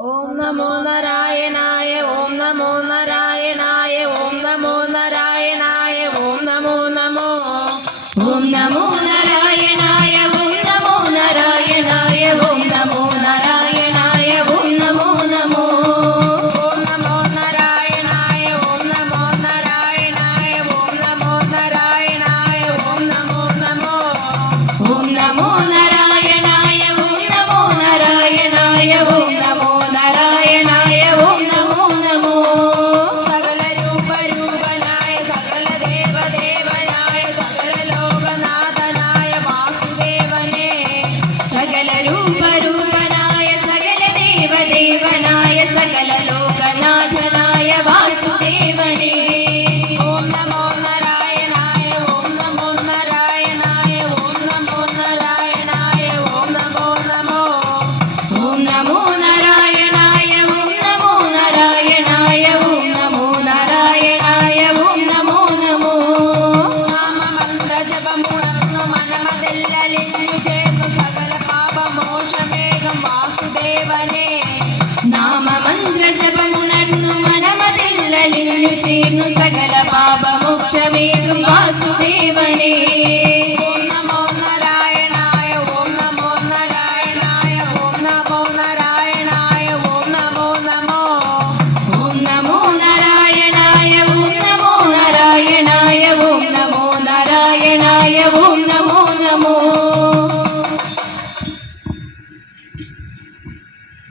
ഓം നമോ നാരായണായ ഓം നമോ നാരായണായ ഓം നമോ നാരായണായ ഓം നമോ നമോ ഓം നമോ നാരായണായ ഓം നമോ നാരായണായ ഓം നമോ നാരായണായ ഓം നമോ നമോ ഓം നമോ നാരായണായ ഓം നമോ നാരായണായ ഓം നമോ നാരായണായ ഓം നമോ നമോ ഓം നമോ നാരായണായ ഓം നമോ നാരായണായ ഓം നമോ നാരായണായ ഓം നമോ നമോ സകല രൂപരൂപനായ സകല ദേവദേവനായ സകല ലോകനാഥനായ വാസുദേവനേ സകല രൂപരൂപനായ സകല ദേവദേവനായ സകല ലോകനാഥനായ വാസുദേവനേ ഓം നമോ നാരായണായ ഓം നമോ നാരായണായ ഓം നമോ നാരായണായ ഓം നമോ നമോ ഓം നമോ നാരായണായ ഓം നമോ നാരായണായ ഓം നമോ നാരായണായ ഓം നമോ നമോ നാമമന്ത്രജപമുണർന്നു മനമതെല്ലലിഞ്ഞു ചേർന്നു സകല പാപമോക്ഷമേകം വാസുദേവനേ നാമമന്ത്രജപമുണർന്നു മനമതില്ലലിഞ്ഞു ചേർന്നു സകല പാപമോക്ഷമേകും